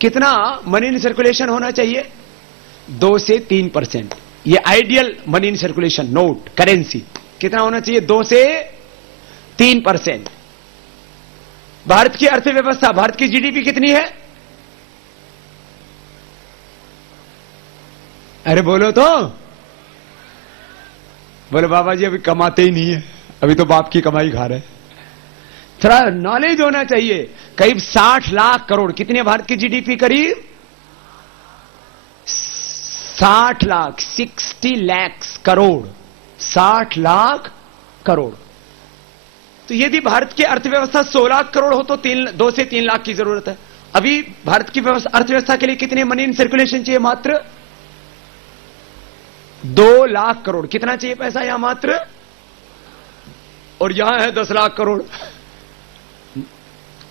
कितना money in circulation होना चाहिए? 2 से 3%। ये ideal money in circulation note currency कितना होना चाहिए? 2 से 3%। भारत की अर्थव्यवस्था, भारत की जीडीपी कितनी है? अरे बोलो तो, बोले बाबा जी अभी कमाते ही नहीं है, अभी तो बाप की कमाई खा रहे हैं। थोड़ा नॉलेज होना चाहिए। करीब 60 लाख करोड़। कितनी है भारत की जीडीपी? करीब 60 लाख, 60 lakhs करोड़, 60 लाख करोड़। तो यदि भारत की अर्थव्यवस्था 100 लाख करोड़ हो तो 2 से 3 लाख की जरूरत है। अभी भारत की अर्थव्यवस्था के लिए कितने मनी इन सर्कुलेशन चाहिए? मात्र 2 लाख करोड़। कितना चाहिए पैसा यहां? मात्र, और यहां है 10 लाख करोड़।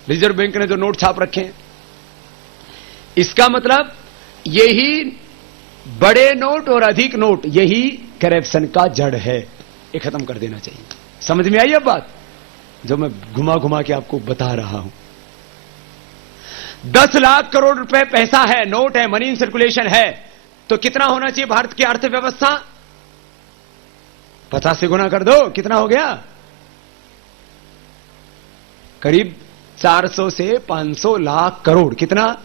रिजर्व बैंक ने जो नोट छाप रखे हैं, इसका मतलब यही बड़े नोट और अधिक नोट, यही करप्शन का जड़ है। ये खत्म कर देना चाहिए। समझ में आई अब बात जो मैं घुमा घुमा के आपको बता रहा हूं? 10 लाख करोड़ रुपए पैसा है, नोट है, मनी इन सर्कुलेशन है, तो कितना होना चाहिए भारत की अर्थव्यवस्था? 50 से गुना कर दो, कितना हो गया? करीब 400 से 500 लाख करोड़। कितना?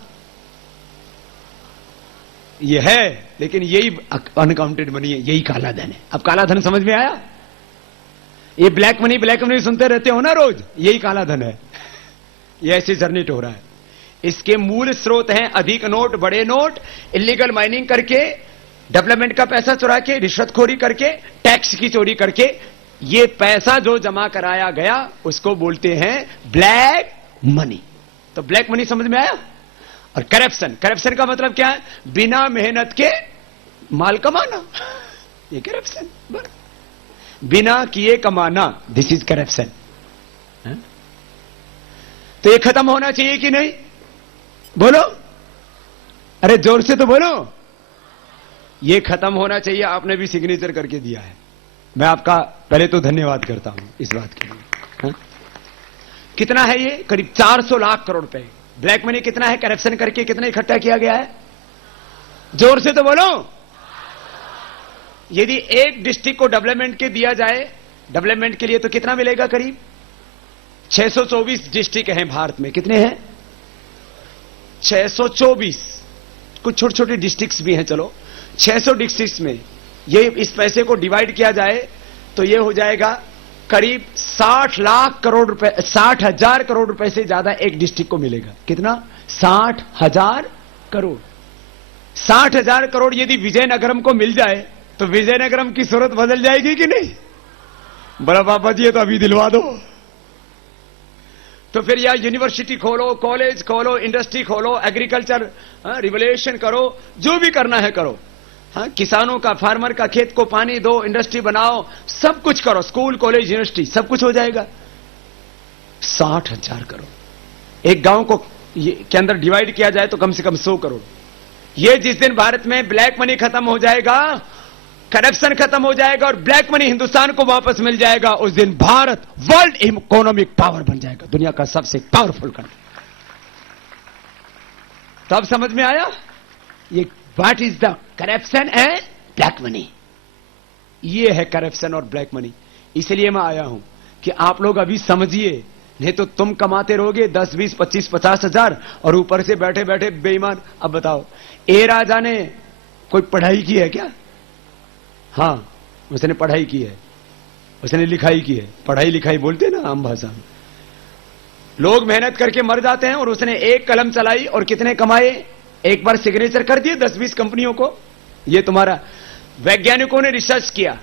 ये है, लेकिन यही अनकाउंटेड मनी है, यही काला धन है। अब काला धन समझ में आया? ये ब्लैक मनी सुनते रहते हो ना रोज, यही काला धन है। ये ऐसे जनरेट हो रहा है। इसके मूल स्रोत हैं अधिक नोट, बड़े नोट, इलीगल माइनिंग करके, डेवलपमेंट का पैसा चुरा के, रिश्वतखोरी करके, टैक्स की चोरी करके, ये पैसा जो जमा कराया गया उसको बोलते हैं ब्लैक मनी। तो ब्लैक मनी समझ में आया? और करप्शन, करप्शन का मतलब क्या है? बिना मेहनत के माल कमाना, ये करप्शन। बिना किए कमाना, दिस इज करप्शन। तो ये खत्म होना चाहिए कि नहीं? बोलो, अरे जोर से तो बोलो। ये खत्म होना चाहिए। आपने भी सिग्नेचर करके दिया है, मैं आपका पहले तो धन्यवाद करता हूं इस बात के लिए। कितना है ये? करीब 400 लाख करोड़ रुपए। ब्लैक मनी कितना है? करप्शन करके कितना इकट्ठा किया गया है? जोर से तो बोलो। यदि एक डिस्ट्रिक्ट को डेवलपमेंट के दिया जाए, डेवलपमेंट के लिए, तो कितना मिलेगा? करीब 624 डिस्ट्रिक्ट हैं भारत में। कितने हैं? 624। कुछ छोटे छोटे डिस्ट्रिक्ट्स भी हैं। चलो 600 डिस्ट्रिक्ट्स में ये इस पैसे को डिवाइड किया जाए तो ये हो जाएगा करीब 60 लाख करोड़ रुपए, 60,000 करोड़ रुपए से ज्यादा एक डिस्ट्रिक्ट को मिलेगा। कितना? 60,000 करोड़। 60,000 करोड़ यदि विजयनगरम को मिल जाए तो विजयनगरम की सूरत बदल जाएगी कि नहीं? बड़ा पापा जी ये तो अभी दिलवा दो। तो फिर या यूनिवर्सिटी खोलो, कॉलेज खोलो, इंडस्ट्री खोलो, एग्रीकल्चर रिवोल्यूशन करो, जो भी करना है करो। किसानों का, फार्मर का खेत को पानी दो, इंडस्ट्री बनाओ, सब कुछ करो, स्कूल, कॉलेज, यूनिवर्सिटी, सब कुछ हो जाएगा। 60,000 करोड़ एक गांव को के अंदर डिवाइड किया जाए तो कम से कम 100 करोड़। ये जिस दिन भारत में ब्लैक मनी खत्म हो जाएगा, करप्शन खत्म हो जाएगा और ब्लैक मनी हिंदुस्तान को वापस मिल जाएगा, उस दिन भारत वर्ल्ड इकोनॉमिक पावर बन जाएगा, दुनिया का सबसे पावरफुल कंट्री। तब समझ में आया ये what is the corruption and black money. ये है करप्शन और ब्लैक मनी। इसलिए मैं आया हूं कि आप लोग अभी समझिए, नहीं तो तुम कमाते रहोगे 10, 20, 25, 50 हजार और ऊपर से बैठे बैठे बेईमान। अब बताओ, ए राजा ने कोई पढ़ाई की है क्या? हां, उसने पढ़ाई की है, उसने लिखाई की है। पढ़ाई लिखाई बोलते ना आम भाषा में। लोग मेहनत करके मर जाते हैं और उसने एक कलम चलाई और कितने कमाए? एक बार सिग्नेचर कर दिए 10-20 कंपनियों को। ये तुम्हारा वैज्ञानिकों ने रिसर्च किया,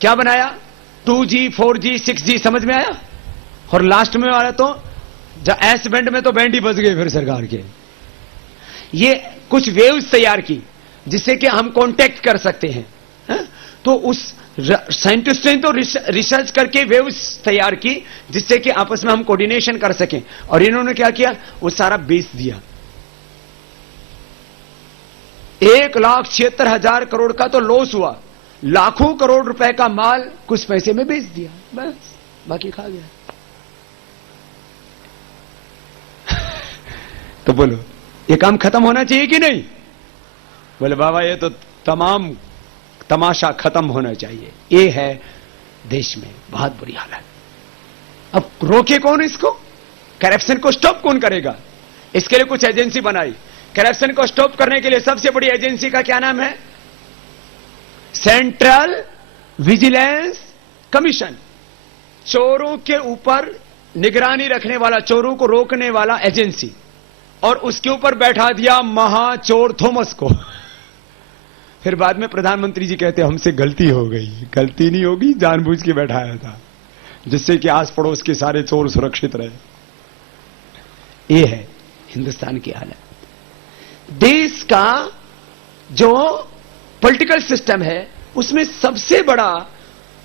क्या बनाया? 2G, 4G, 6G, समझ में आया? और लास्ट में आया तो एस बैंड में तो बैंड ही बज गए फिर सरकार के। ये कुछ वेव्स तैयार की जिससे कि हम कांटेक्ट कर सकते हैं। तो उस साइंटिस्ट ने तो रिसर्च करके वेव्स तैयार की जिससे कि आपस में हम कोऑर्डिनेशन कर सकें। और इन्होंने क्या किया? वो सारा बेच दिया। 1,76,000 करोड़ का तो लॉस हुआ, लाखों करोड़ रुपए का माल कुछ पैसे में बेच दिया, बस बाकी खा गया। तो बोलो ये काम खत्म होना चाहिए कि नहीं? बोले बाबा ये तो तमाम तमाशा खत्म होना चाहिए। ये है देश में बहुत बुरी हालत। अब रोके कौन इसको? करप्शन को स्टॉप कौन करेगा? इसके लिए कुछ एजेंसी बनाई। करप्शन को स्टॉप करने के लिए सबसे बड़ी एजेंसी का क्या नाम है? Central vigilance commission. चोरों के ऊपर निगरानी रखने वाला, चोरों को रोकने वाला एजेंसी। और उसके ऊपर बैठा दिया महाचोर थॉमस को। फिर बाद में प्रधानमंत्री जी कहते हमसे गलती हो गई। गलती नहीं होगी, जानबूझ के बैठाया था जिससे कि आस पड़ोस के सारे चोर सुरक्षित रहे। ये है हिंदुस्तान की हालत। देश का जो पॉलिटिकल सिस्टम है उसमें सबसे बड़ा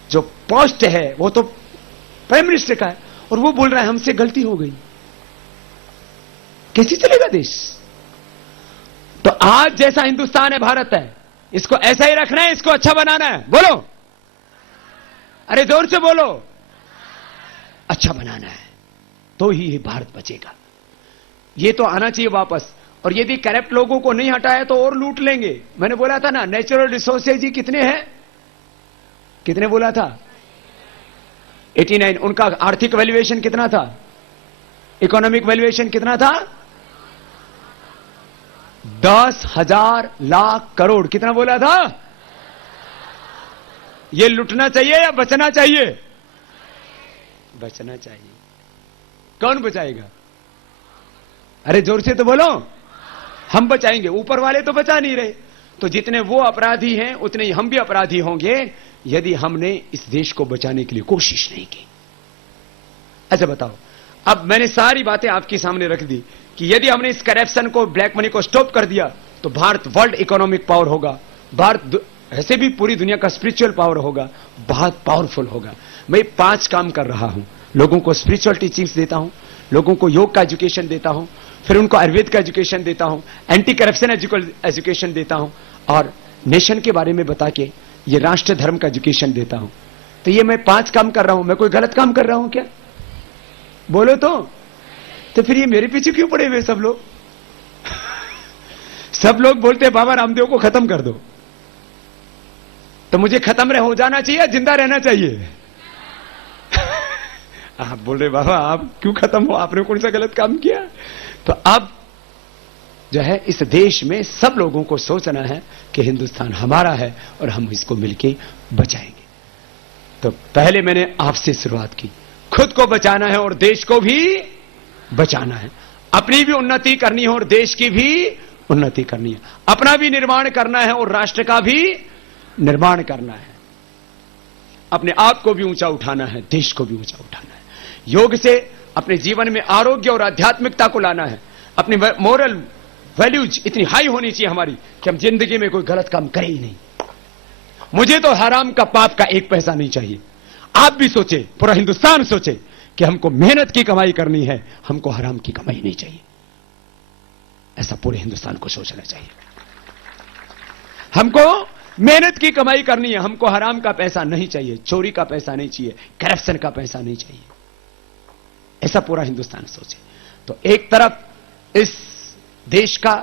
जो पोस्ट है वो तो प्राइम मिनिस्टर का है, और वो बोल रहा है हमसे गलती हो गई। कैसे चलेगा देश? तो आज जैसा हिंदुस्तान है, भारत है, इसको ऐसा ही रखना है, इसको अच्छा बनाना है। बोलो, अरे जोर से बोलो, अच्छा बनाना है तो ही ये भारत बचेगा। ये तो आना चाहिए वापस। और यदि करप्ट लोगों को नहीं हटाया तो और लूट लेंगे। मैंने बोला था ना, नेचुरल रिसोर्सेज ही कितने हैं? कितने बोला था? 89। उनका आर्थिक वैल्यूएशन कितना था? इकोनॉमिक वैल्यूएशन कितना था? 10,000 लाख करोड़। कितना बोला था? ये लुटना चाहिए या बचना चाहिए? बचना चाहिए। कौन बचाएगा? अरे जोर से तो बोलो। हम बचाएंगे, ऊपर वाले तो बचा नहीं रहे। तो जितने वो अपराधी हैं उतने ही हम भी अपराधी होंगे यदि हमने इस देश को बचाने के लिए कोशिश नहीं की। अच्छा बताओ, अब मैंने सारी बातें आपके सामने रख दी कि यदि हमने इस करप्शन को, ब्लैक मनी को स्टॉप कर दिया तो भारत वर्ल्ड इकोनॉमिक पावर होगा। भारत ऐसे भी पूरी दुनिया का स्पिरिचुअल पावर होगा, बहुत पावरफुल होगा। मैं 5 काम कर रहा हूं। लोगों को स्पिरिचुअल टीचिंग्स देता हूं, लोगों को योग का एजुकेशन देता हूं, फिर उनको आयुर्वेद का एजुकेशन देता हूं, एंटी करप्शन एजुकेशन देता हूं, और नेशन के बारे में बता के ये राष्ट्र धर्म का एजुकेशन देता हूं। तो ये मैं 5 काम कर रहा हूं। मैं कोई गलत काम कर रहा हूं क्या? बोलो तो फिर ये मेरे पीछे क्यों पड़े हुए सब लोग? सब लोग बोलते हैं बाबा रामदेव को खत्म कर दो। तो मुझे खत्म हो जाना चाहिए, जिंदा रहना चाहिए? आप बोल रहे बाबा आप क्यों खत्म हो, आपने कौन सा गलत काम किया? तो अब जो है इस देश में सब लोगों को सोचना है कि हिंदुस्तान हमारा है और हम इसको मिलके बचाएंगे। तो पहले मैंने आपसे शुरुआत की, खुद को बचाना है और देश को भी बचाना है। अपनी भी उन्नति करनी है और देश की भी उन्नति करनी है। अपना भी निर्माण करना है और राष्ट्र का भी निर्माण करना है। अपने आप को भी ऊंचा उठाना है, देश को भी ऊंचा उठाना है। योग से अपने जीवन में आरोग्य और आध्यात्मिकता को लाना है। अपनी मोरल वैल्यूज इतनी हाई होनी चाहिए हमारी कि हम जिंदगी में कोई गलत काम करें ही नहीं। मुझे तो हराम का, पाप का 1 पैसा नहीं चाहिए। आप भी सोचे, पूरा हिंदुस्तान सोचे कि हमको मेहनत की कमाई करनी है, हमको हराम की कमाई नहीं चाहिए। ऐसा पूरे हिंदुस्तान को सोचना चाहिए। हमको मेहनत की कमाई करनी है, हमको हराम का पैसा नहीं चाहिए, चोरी का पैसा नहीं चाहिए, करप्शन का पैसा नहीं चाहिए। ऐसा पूरा हिंदुस्तान सोचे। तो एक तरफ इस देश का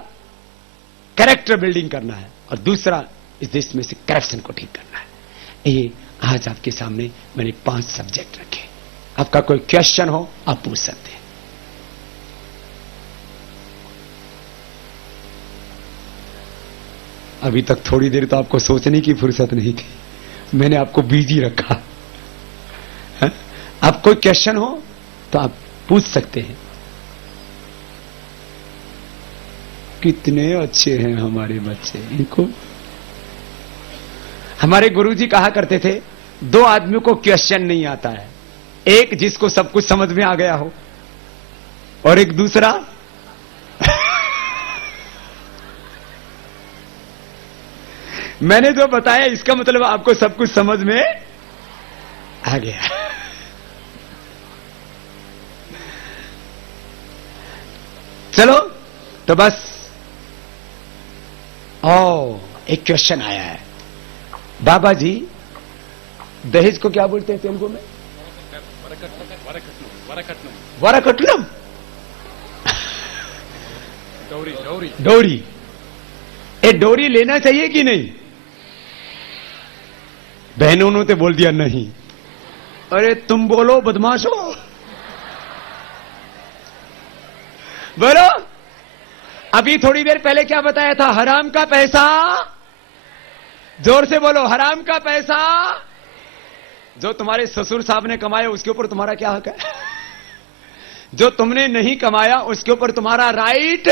कैरेक्टर बिल्डिंग करना है और दूसरा इस देश में से करप्शन को ठीक करना है। ये आज आपके सामने मैंने 5 सब्जेक्ट रखे। आपका कोई क्वेश्चन हो आप पूछ सकते हैं। अभी तक थोड़ी देर तो आपको सोचने की फुर्सत नहीं थी, मैंने आपको बिजी रखा है? आप कोई क्वेश्चन हो तो आप पूछ सकते हैं। कितने अच्छे हैं हमारे बच्चे। इनको हमारे गुरुजी कहा करते थे, 2 आदमियों को क्वेश्चन नहीं आता है, एक जिसको सब कुछ समझ में आ गया हो और एक दूसरा मैंने जो बताया इसका मतलब आपको सब कुछ समझ में आ गया। चलो तो बस। एक क्वेश्चन आया है, बाबा जी दहेज को क्या बोलते हैं तेलुगु में? वरकट्नम। डोरी। ये डोरी लेना चाहिए कि नहीं? बहनों ने तो बोल दिया नहीं। अरे तुम बोलो बदमाशो, बोलो। अभी थोड़ी देर पहले क्या बताया था? हराम का पैसा, जोर से बोलो, हराम का पैसा जो तुम्हारे ससुर साहब ने कमाया उसके ऊपर तुम्हारा क्या हक है? जो तुमने नहीं कमाया उसके ऊपर तुम्हारा राइट।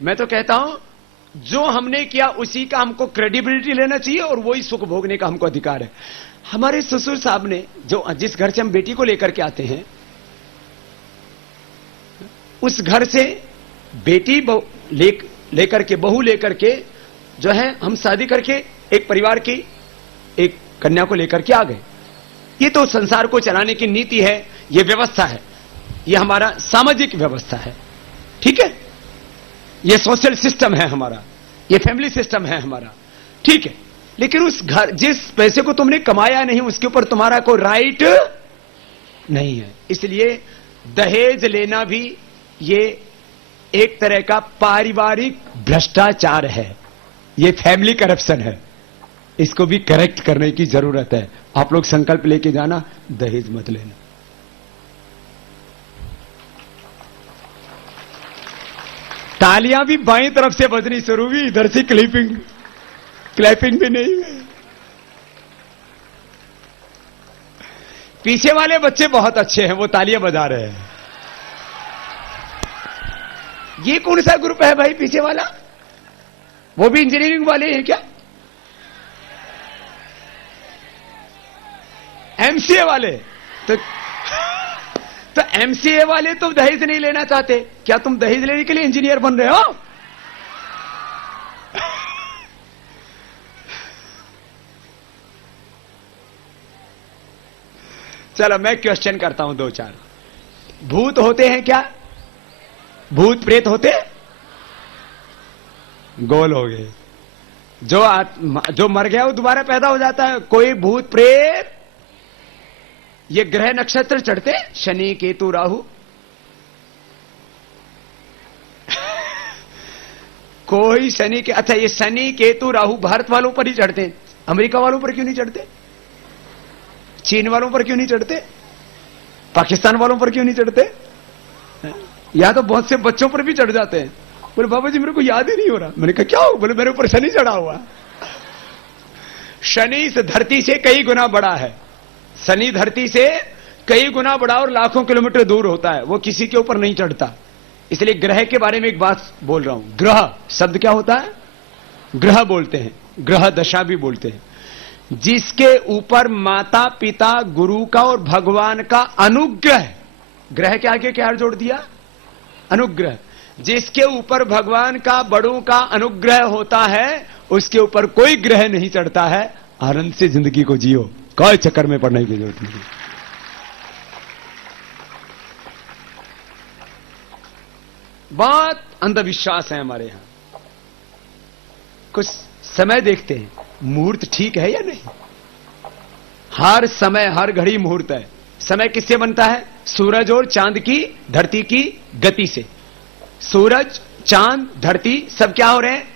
मैं तो कहता हूं जो हमने किया उसी का हमको क्रेडिबिलिटी लेना चाहिए और वही सुख भोगने का हमको अधिकार है। हमारे ससुर साहब ने जो जिस घर से हम बेटी को लेकर के आते हैं उस घर से बेटी लेकर के, बहू लेकर के जो है हम शादी करके एक परिवार की एक कन्या को लेकर के आ गए। ये तो संसार को चलाने की नीति है, ये व्यवस्था है, ये हमारा सामाजिक व्यवस्था है, ठीक है? ये सोशल सिस्टम है हमारा, ये फैमिली सिस्टम है हमारा, ठीक है। लेकिन उस घर, जिस पैसे को तुमने कमाया नहीं उसके ऊपर तुम्हारा कोई राइट नहीं है। इसलिए दहेज लेना भी ये एक तरह का पारिवारिक भ्रष्टाचार है, ये फैमिली करप्शन है। इसको भी करेक्ट करने की जरूरत है। आप लोग संकल्प लेके जाना, दहेज मत लेना। तालियां भी बाईं तरफ से बजनी शुरू हुई, इधर से क्लैपिंग भी नहीं है। पीछे वाले बच्चे बहुत अच्छे हैं, वो तालियां बजा रहे हैं। ये कौन सा ग्रुप है भाई पीछे वाला? वो भी इंजीनियरिंग वाले हैं क्या? एमसीए वाले? तो एमसीए वाले तो दहेज नहीं लेना चाहते। क्या तुम दहेज लेने के लिए इंजीनियर बन रहे हो? चलो मैं क्वेश्चन करता हूं दो चार। भूत होते हैं क्या? भूत प्रेत होते? गोल हो गए। जो मर गया वो दोबारा पैदा हो जाता है। कोई भूत प्रेत ये ग्रह नक्षत्र चढ़ते? शनि केतु राहु? कोई शनि के, अच्छा ये शनि केतु राहु भारत वालों पर ही चढ़ते हैं, अमेरिका वालों पर क्यों नहीं चढ़ते? चीन वालों पर क्यों नहीं चढ़ते? पाकिस्तान वालों पर क्यों नहीं चढ़ते? यहां तो बहुत से बच्चों पर भी चढ़ जाते हैं। बोले बाबा जी मेरे को याद ही नहीं हो रहा। मैंने कहा क्या हो? बोले मेरे ऊपर शनि चढ़ा हुआ। शनि इस धरती से कई गुना बड़ा है। शनि धरती से कई गुना बड़ा और लाखों किलोमीटर दूर होता है, वो किसी के ऊपर नहीं चढ़ता। इसलिए ग्रह के बारे में एक बात बोल रहा हूं। ग्रह शब्द क्या होता है? ग्रह बोलते हैं, ग्रह दशा भी बोलते हैं। जिसके ऊपर माता पिता गुरु का और भगवान का अनुग्रह, ग्रह के आगे क्या जोड़ दिया? अनुग्रह। जिसके ऊपर भगवान का, बड़ों का अनुग्रह होता है उसके ऊपर कोई ग्रह नहीं चढ़ता है। आनंद से जिंदगी को जियो, कोई चक्कर में पड़ने की जरूरत नहीं। बहुत अंधविश्वास है हमारे यहां। कुछ समय देखते हैं मुहूर्त ठीक है या नहीं। हर समय हर घड़ी मुहूर्त है। समय किससे बनता है? सूरज और चांद की, धरती की गति से। सूरज, चांद, धरती सब क्या हो रहे हैं?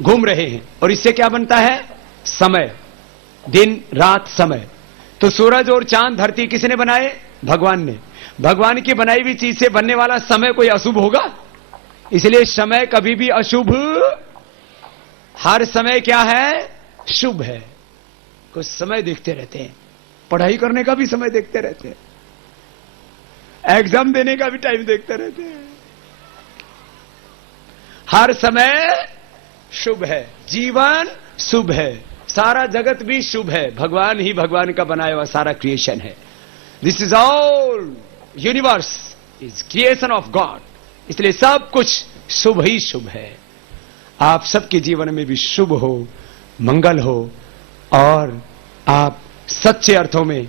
घूम रहे हैं। और इससे क्या बनता है? समय, दिन रात समय। तो सूरज और चांद, धरती किसने बनाए? भगवान ने। भगवान की बनाई हुई चीज से बनने वाला समय कोई अशुभ होगा? इसलिए समय कभी भी अशुभ, हर समय क्या है? शुभ है। कुछ समय देखते रहते हैं, पढ़ाई करने का भी समय देखते रहते हैं, एग्जाम देने का भी टाइम देखते रहते हैं। हर समय शुभ है, जीवन शुभ है, सारा जगत भी शुभ है। भगवान ही भगवान का बनाया हुआ सारा क्रिएशन है। This is all universe is creation of God. इसलिए सब कुछ शुभ ही शुभ है। आप सबके जीवन में भी शुभ हो, मंगल हो और आप सच्चे अर्थों में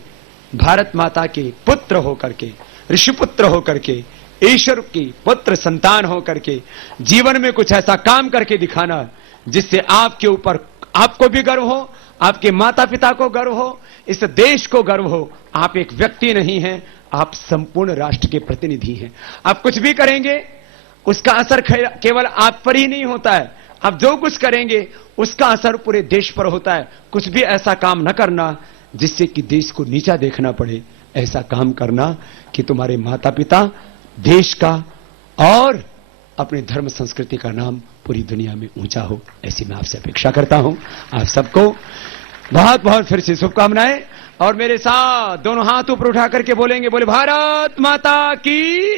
भारत माता के पुत्र होकर के, ऋषिपुत्र होकर के, ईश्वर की पुत्र संतान होकर के जीवन में कुछ ऐसा काम करके दिखाना जिससे आपके ऊपर आपको भी गर्व हो, आपके माता पिता को गर्व हो, इस देश को गर्व हो। आप एक व्यक्ति नहीं हैं, आप संपूर्ण राष्ट्र के प्रतिनिधि हैं। आप कुछ भी करेंगे, उसका असर केवल आप पर ही नहीं होता है, आप जो कुछ करेंगे उसका असर पूरे देश पर होता है। कुछ भी ऐसा काम न करना जिससे कि देश को नीचा देखना पड़े, ऐसा काम करना कि तुम्हारे माता पिता, देश का और अपने धर्म संस्कृति का नाम पूरी दुनिया में ऊंचा हो, ऐसी मैं आपसे अपेक्षा करता हूं। आप सबको बहुत बहुत फिर से शुभकामनाएं। और मेरे साथ दोनों हाथ ऊपर उठा करके बोलेंगे, बोले भारत माता की।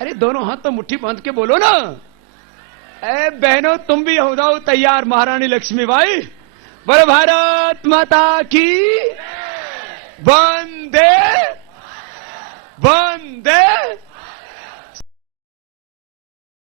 अरे दोनों हाथ तो मुट्ठी बांध के बोलो ना। ए बहनों तुम भी हो जाओ तैयार, महारानी लक्ष्मीबाई। बोले भारत माता की। वंदे वंदे